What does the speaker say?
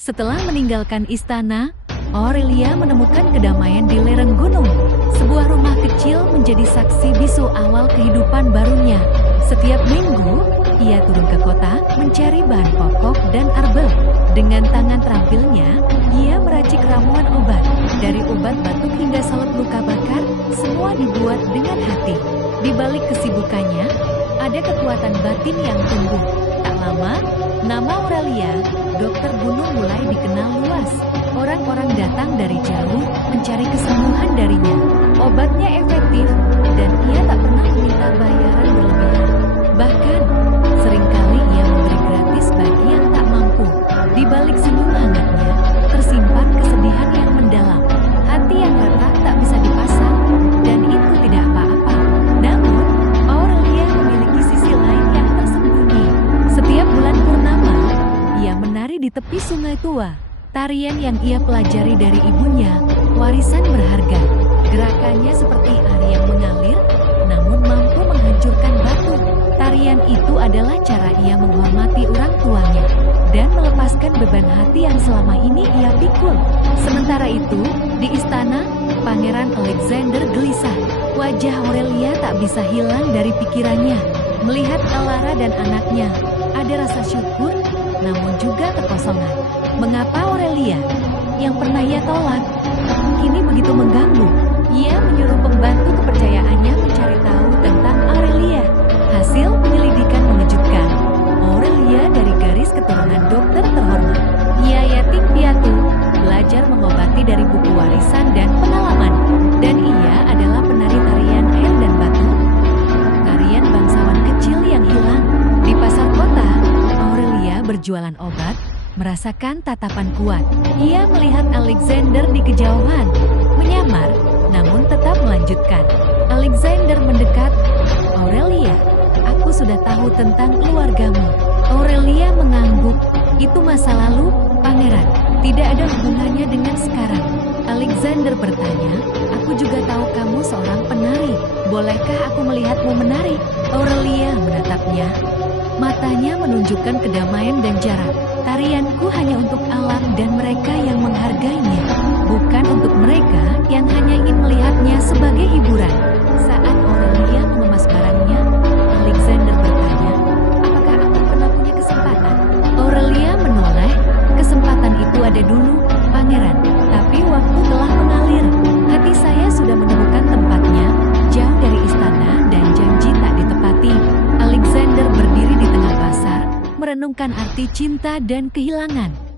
Setelah meninggalkan istana, Aurelia menemukan kedamaian di lereng gunung. Sebuah rumah kecil menjadi saksi bisu awal kehidupan barunya. Setiap minggu, ia turun ke kota mencari bahan pokok dan arbel. Dengan tangan terampilnya, ia meracik ramuan obat. Dari obat batuk hingga salep luka bakar, semua dibuat dengan hati. Di balik kesibukannya, ada kekuatan batin yang tumbuh. Tak lama, nama Aurelia, dokter gunung, mulai dikenal luas. Orang-orang datang dari jauh mencari kesembuhan darinya. Obatnya efektif dan ia tak pernah meminta bayaran berlebihan. Bahkan, seringkali ia memberi gratis bagi yang tak mampu. Di balik senyum hangatnya, tersimpan kesedihan yang mendalam. Hati yang retak tak bisa dipasang, dan itu tidak apa-apa. Namun, Aurelia memiliki sisi lain yang tersembunyi. Setiap bulan purnama, ia menari di tepi sungai tua. Tarian yang ia pelajari dari ibunya, warisan berharga. Gerakannya seperti air yang mengalir, namun mampu menghancurkan batu. Tarian itu adalah cara ia menghormati orang tuanya dan melepaskan beban hati yang selama ini ia pikul. Sementara itu, di istana, Pangeran Alexander gelisah. Wajah Aurelia tak bisa hilang dari pikirannya. Melihat Alara dan anaknya, ada rasa syukur, namun juga kekosongan. Mengapa Aurelia, yang pernah ia tolak, kini begitu mengganggu? Ia menyuruh pembantu kepercayaannya mencari tahu tentang Aurelia. Hasil penyelidikan mengejutkan. Aurelia dari garis keturunan dokter terhormat. Ia yatim piatu, belajar mengobati dari buku warisan dan pengalaman. Dan ia adalah penari tarian air dan batu. Tarian bangsawan kecil yang hilang. Di pasar kota, Aurelia berjualan obat, merasakan tatapan kuat. Ia melihat Alexander di kejauhan, menyamar, namun tetap melanjutkan. Alexander mendekat. Aurelia, aku sudah tahu tentang keluargamu. Aurelia mengangguk. Itu masa lalu, Pangeran. Tidak ada hubungannya dengan sekarang. Alexander bertanya, aku juga tahu kamu seorang penari. Bolehkah aku melihatmu menari? Aurelia menatapnya. Matanya menunjukkan kedamaian dan jarak. Tarianku hanya untuk alam dan mereka yang menghargainya, bukan untuk mereka yang hanya ingin melihatnya sebagai hiburan. Saat Aurelia mengemas barangnya, Alexander bertanya, apakah aku pernah punya kesempatan? Aurelia menoleh, kesempatan itu ada dulu, Pangeran, tapi waktu telah mengalir. Hati saya sudah menemukan tempatnya, jauh dari istana dan janji tak ditepati. Alexander berdiri di tengah pasar, merenungkan arti cinta dan kehilangan.